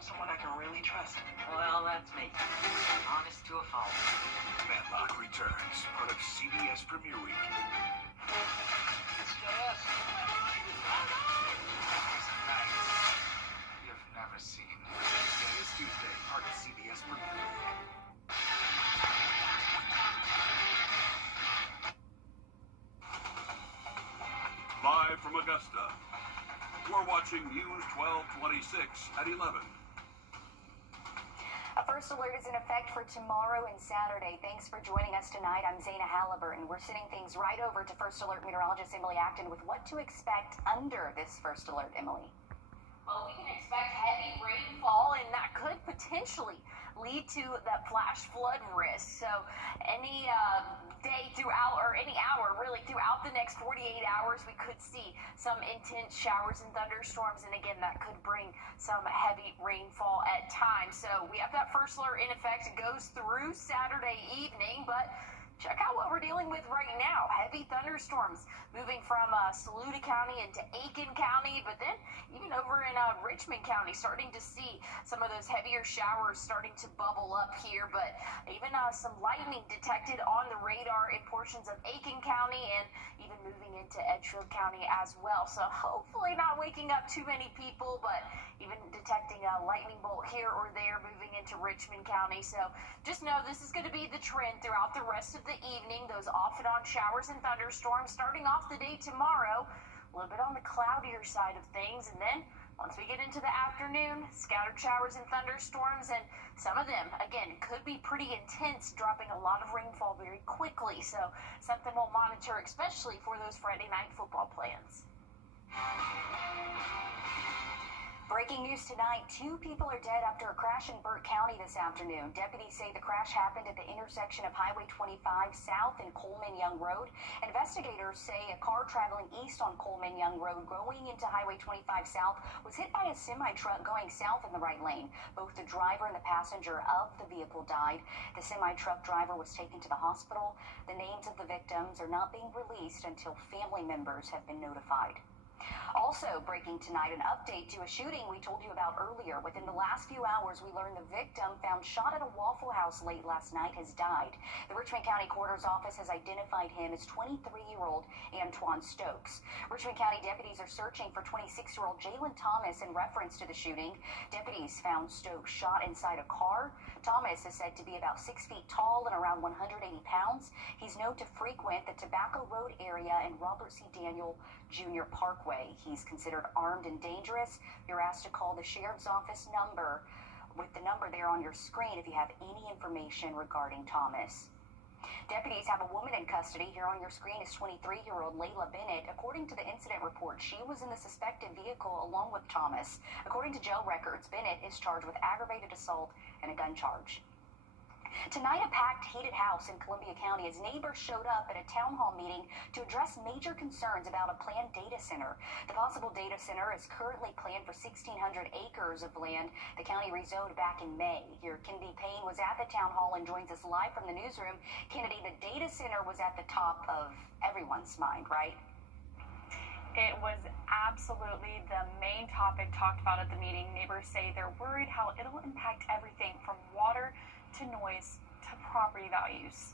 Someone I can really trust. Well, that's me. Honest to a fault. Matlock returns, part of CBS Premiere Week. It's JS. Nights you've never seen. Wednesday is Tuesday, part of CBS Premiere Week. Live from Augusta, we're watching News 1226 at 11. A first alert is in effect for tomorrow and Saturday. Thanks for joining us tonight. I'm Zaina Halliburton. We're sending things right over to First Alert meteorologist Emily Acton with what to expect under this first alert, Emily. Well, we can expect heavy rainfall, and that could potentially lead to that flash flood risk. So any day throughout, or any hour really throughout the next 48 hours, we could see some intense showers and thunderstorms, and again, that could bring some heavy rainfall at times. So we have that first alert in effect. It goes through Saturday evening, but check out what we're dealing with right now. Heavy thunderstorms moving from Saluda County into Aiken County, but then even over in Richmond County, starting to see some of those heavier showers starting to bubble up here, but even some lightning detected on the radar in portions of Aiken County and even moving into Edgefield County as well. So hopefully not waking up too many people, but even detecting a lightning bolt here or there moving into Richmond County. So just know this is going to be the trend throughout the rest of the evening. Those off and on showers and thunderstorms starting off the day tomorrow, a little bit on the cloudier side of things, and then once we get into the afternoon, scattered showers and thunderstorms, and some of them, again, could be pretty intense, dropping a lot of rainfall very quickly. So something we'll monitor, especially for those Friday night football plans. Breaking news tonight, 2 people are dead after a crash in Burke County this afternoon. Deputies say the crash happened at the intersection of Highway 25 South and Coleman Young Road. Investigators say a car traveling east on Coleman Young Road going into Highway 25 South was hit by a semi-truck going south in the right lane. Both the driver and the passenger of the vehicle died. The semi-truck driver was taken to the hospital. The names of the victims are not being released until family members have been notified. Also breaking tonight, an update to a shooting we told you about earlier. Within the last few hours, we learned the victim found shot at a Waffle House late last night has died. The Richmond County Coroner's Office has identified him as 23-year-old Antoine Stokes. Richmond County deputies are searching for 26-year-old Jalen Thomas in reference to the shooting. Deputies found Stokes shot inside a car. Thomas is said to be about 6 feet tall and around 180 pounds. He's known to frequent the Tobacco Road area and Robert C. Daniel Jr. Parkway. He's considered armed and dangerous. You're asked to call the sheriff's office number with the number there on your screen if you have any information regarding Thomas. Deputies have a woman in custody. Here on your screen is 23-year-old Layla Bennett. According to the incident report, she was in the suspected vehicle along with Thomas. According to jail records, Bennett is charged with aggravated assault and a gun charge. Tonight, a packed, heated house in Columbia County as neighbors showed up at a town hall meeting to address major concerns about a planned data center. The possible data center is currently planned for 1,600 acres of land the county rezoned back in May. Here, Kennedy Payne was at the town hall and joins us live from the newsroom. Kennedy, the data center was at the top of everyone's mind, right? It was absolutely the main topic talked about at the meeting. Neighbors say they're worried how it'll impact everything from water to noise to property values.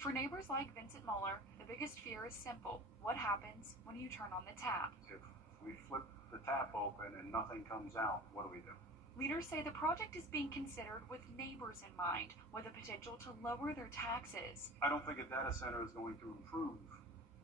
For neighbors like Vincent Muller, the biggest fear is simple. What happens when you turn on the tap? If we flip the tap open and nothing comes out, what do we do? Leaders say the project is being considered with neighbors in mind, with the potential to lower their taxes. I don't think a data center is going to improve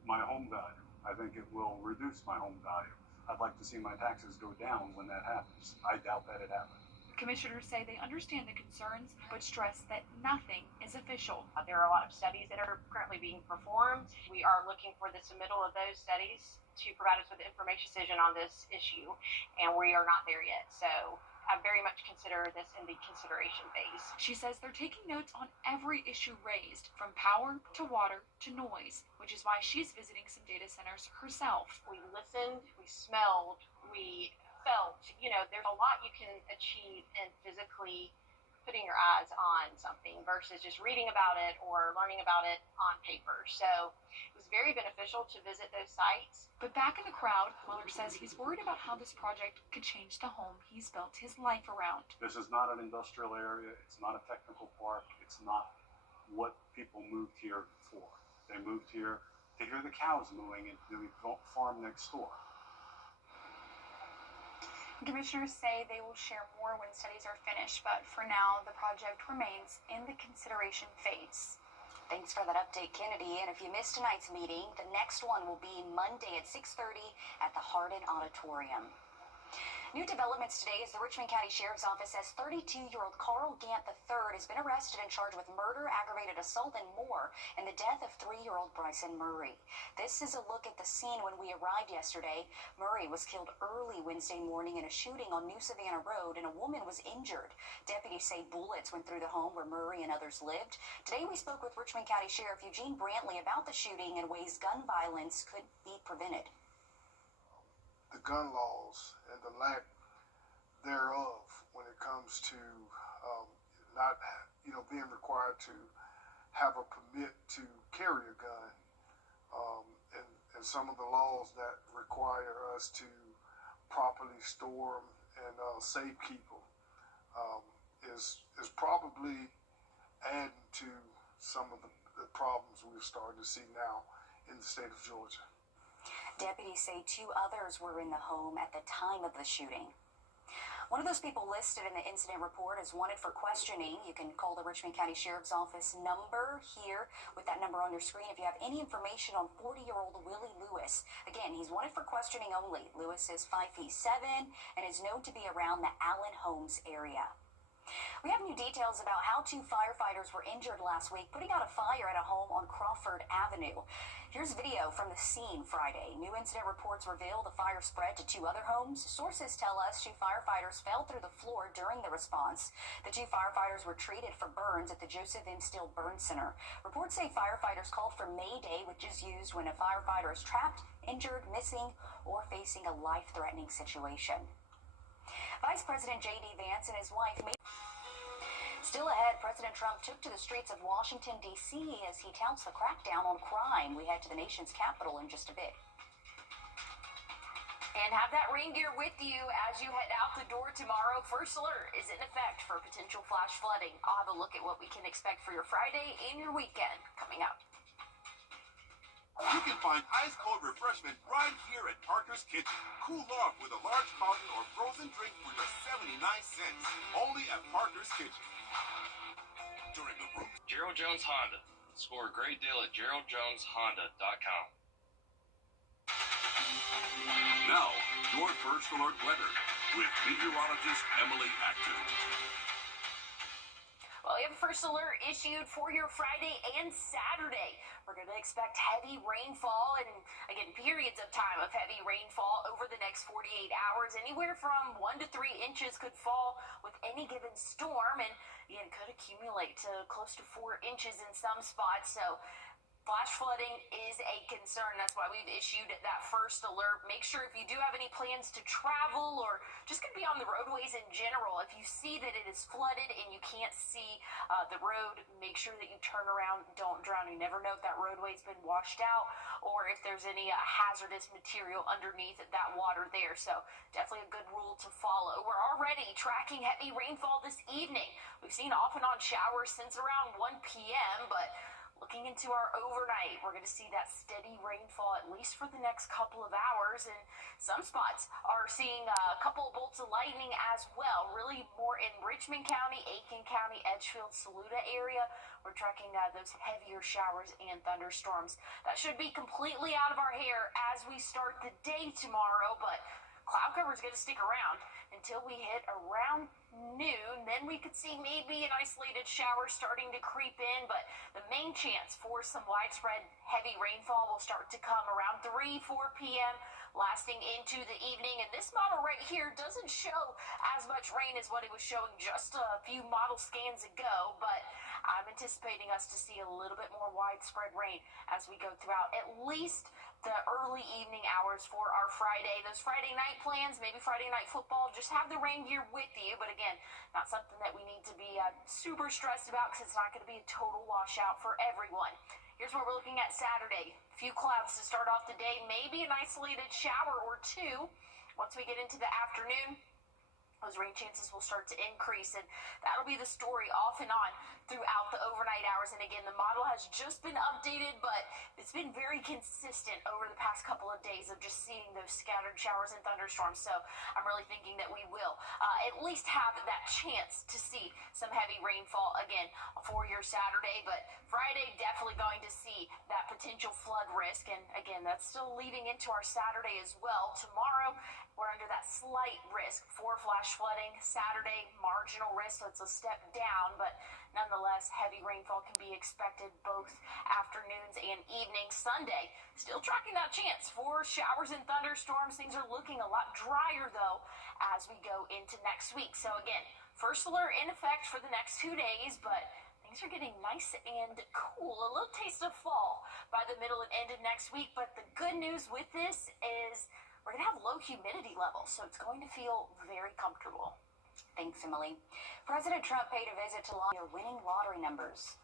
my home value. I think it will reduce my home value. I'd like to see my taxes go down when that happens. I doubt that it happens. Commissioners say they understand the concerns, but stress that nothing is official. There are a lot of studies that are currently being performed. We are looking for the submittal of those studies to provide us with information decision on this issue, and we are not there yet. So I very much consider this in the consideration phase. She says they're taking notes on every issue raised, from power to water to noise, which is why she's visiting some data centers herself. We listened, we smelled, we felt, there's a lot you can achieve and physically putting your eyes on something versus just reading about it or learning about it on paper. So it was very beneficial to visit those sites. But back in the crowd, Mueller says he's worried about how this project could change the home he's built his life around. This is not an industrial area. It's not a technical park. It's not what people moved here for. They moved here to hear the cows mooing and the farm next door. Commissioners say they will share more when studies are finished, but for now, the project remains in the consideration phase. Thanks for that update, Kennedy. And if you missed tonight's meeting, the next one will be Monday at 6:30 at the Hardin Auditorium. New developments today as the Richmond County Sheriff's Office says 32-year-old Carl Gant III has been arrested and charged with murder, aggravated assault, and more in the death of 3-year-old Bryson Murray. This is a look at the scene when we arrived yesterday. Murray was killed early Wednesday morning in a shooting on New Savannah Road, and a woman was injured. Deputies say bullets went through the home where Murray and others lived. Today we spoke with Richmond County Sheriff Eugene Brantley about the shooting and ways gun violence could be prevented. The gun laws and the lack thereof when it comes to not being required to have a permit to carry a gun, and some of the laws that require us to properly store them and safekeep them is probably adding to some of the problems we're starting to see now in the state of Georgia. Deputies say 2 others were in the home at the time of the shooting. One of those people listed in the incident report is wanted for questioning. You can call the Richmond County Sheriff's Office number here with that number on your screen if you have any information on 40-year-old Willie Lewis. Again, he's wanted for questioning only. Lewis is 5'7" and is known to be around the Allen Homes area. We have new details about how 2 firefighters were injured last week putting out a fire at a home on Crawford Avenue. Here's video from the scene Friday. New incident reports reveal the fire spread to 2 other homes. Sources tell us 2 firefighters fell through the floor during the response. The 2 firefighters were treated for burns at the Joseph M. Steele Burn Center. Reports say firefighters called for Mayday, which is used when a firefighter is trapped, injured, missing, or facing a life-threatening situation. Vice President J.D. Vance and his wife made... Still ahead, President Trump took to the streets of Washington, D.C. as he touts the crackdown on crime. We head to the nation's capital in just a bit. And have that rain gear with you as you head out the door tomorrow. First alert is in effect for potential flash flooding. I'll have a look at what we can expect for your Friday and your weekend coming up. You can find ice-cold refreshment right here at Parker's Kitchen. Cool off with a large fountain or frozen drink for just 79 cents. Only at Parker's Kitchen. During the room. Gerald Jones Honda. Score a great deal at GeraldJonesHonda.com. Now, your first alert weather with meteorologist Emily Acton. Well, we have a first alert issued for your Friday and Saturday. We're going to expect heavy rainfall and, again, periods of time of heavy rainfall over the next 48 hours. Anywhere from 1 to 3 inches could fall with any given storm and, again, could accumulate to close to 4 inches in some spots. So flash flooding is a concern. That's why we've issued that first alert. Make sure if you do have any plans to travel or just going to be on the roadways in general, if you see that it is flooded and you can't see the road, make sure that you turn around. Don't drown. You never know if that roadway's been washed out or if there's any hazardous material underneath that water there. So definitely a good rule to follow. We're already tracking heavy rainfall this evening. We've seen off and on showers since around 1 p.m., but looking into our overnight, we're going to see that steady rainfall at least for the next couple of hours, and some spots are seeing a couple of bolts of lightning as well, really more in Richmond County, Aiken County, Edgefield, Saluda area. We're tracking those heavier showers and thunderstorms. That should be completely out of our hair as we start the day tomorrow, but cloud cover is going to stick around until we hit around noon. Then we could see maybe an isolated shower starting to creep in, but the main chance for some widespread heavy rainfall will start to come around 3-4 p.m. lasting into the evening. And this model right here doesn't show as much rain as what it was showing just a few model scans ago, but I'm anticipating us to see a little bit more widespread rain as we go throughout at least the early evening hours for our Friday. Those Friday night plans, maybe Friday night football, just have the rain gear with you. But again, not something that we need to be super stressed about because it's not going to be a total washout for everyone. Here's what we're looking at Saturday. A few clouds to start off the day, maybe an isolated shower or two. Once we get into the afternoon, those rain chances will start to increase, and that'll be the story off and on throughout the overnight hours. And again, the model has just been updated, but it's been very consistent over the past couple of days of just seeing those scattered showers and thunderstorms. So I'm really thinking that we will at least have that chance to see some heavy rainfall again for your Saturday. But Friday, definitely going to see that potential flood risk. And again, that's still leading into our Saturday as well. Tomorrow, we're under that slight risk for flash flooding. Saturday, marginal risk, so it's a step down, but nonetheless, heavy rainfall can be expected both afternoons and evenings. Sunday, still tracking that chance for showers and thunderstorms. Things are looking a lot drier, though, as we go into next week. So again, first alert in effect for the next 2 days, but things are getting nice and cool. A little taste of fall by the middle and end of next week. But the good news with this is we're going to have low humidity levels, so it's going to feel very comfortable. Thanks, Emily. President Trump paid a visit to your winning lottery numbers.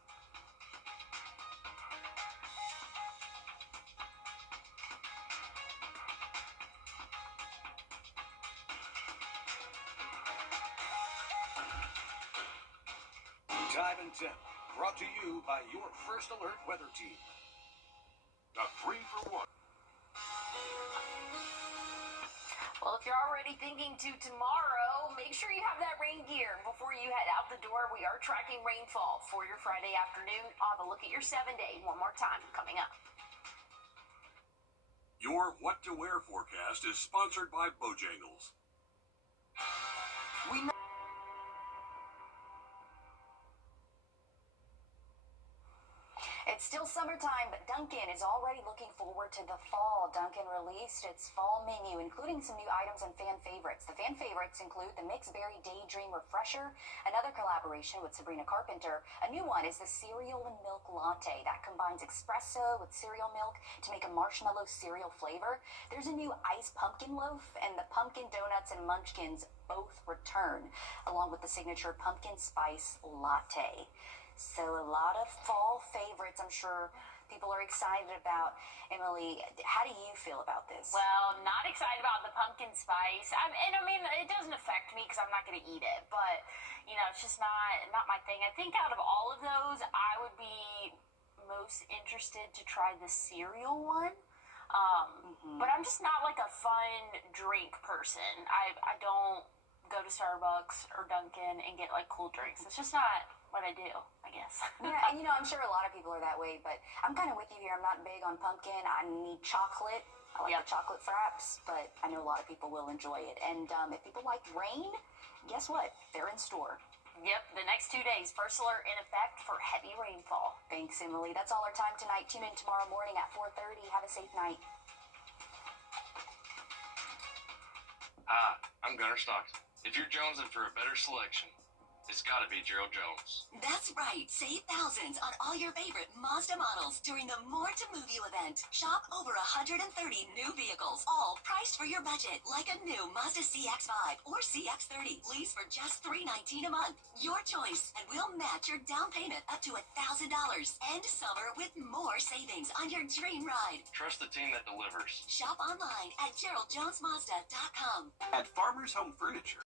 Time and Tip, brought to you by your First Alert weather team. A 3-for-1. Well, if you're already thinking to tomorrow, make sure you have that rain gear before you head out the door. We are tracking rainfall for your Friday afternoon. I'll have a look at your 7-day one more time coming up. Your What to Wear forecast is sponsored by Bojangles. We know. It's still summertime, but Dunkin' is already looking forward to the fall. Dunkin' released its fall menu, including some new items and fan favorites. The fan favorites include the Mixed Berry Daydream Refresher, another collaboration with Sabrina Carpenter. A new one is the Cereal and Milk Latte that combines espresso with cereal milk to make a marshmallow cereal flavor. There's a new Iced Pumpkin Loaf, and the Pumpkin Donuts and Munchkins both return, along with the signature Pumpkin Spice Latte. So a lot of fall favorites I'm sure people are excited about. Emily, how do you feel about this? Well, not excited about the pumpkin spice. I mean, it doesn't affect me because I'm not going to eat it. But, you know, it's just not my thing. I think out of all of those, I would be most interested to try the cereal one. But I'm just not like a fun drink person. I don't go to Starbucks or Dunkin' and get like cool drinks. It's just not what I do, I guess. Yeah, and you know, I'm sure a lot of people are that way, but I'm kind of with you here. I'm not big on pumpkin. I need chocolate. I like the chocolate fraps, but I know a lot of people will enjoy it. And if people like rain, guess what? They're in store. Yep, the next 2 days, first alert in effect for heavy rainfall. Thanks, Emily. That's all our time tonight. Tune in tomorrow morning at 4:30. Have a safe night. Hi, I'm Gunnar Stockton. If you're jonesing for a better selection, it's gotta be Gerald Jones. That's right. Save thousands on all your favorite Mazda models during the More to Move You event. Shop over 130 new vehicles, all priced for your budget, like a new Mazda CX-5 or CX-30. Lease for just $319 a month. Your choice, and we'll match your down payment up to $1,000. End summer with more savings on your dream ride. Trust the team that delivers. Shop online at GeraldJonesMazda.com. At Farmers Home Furniture,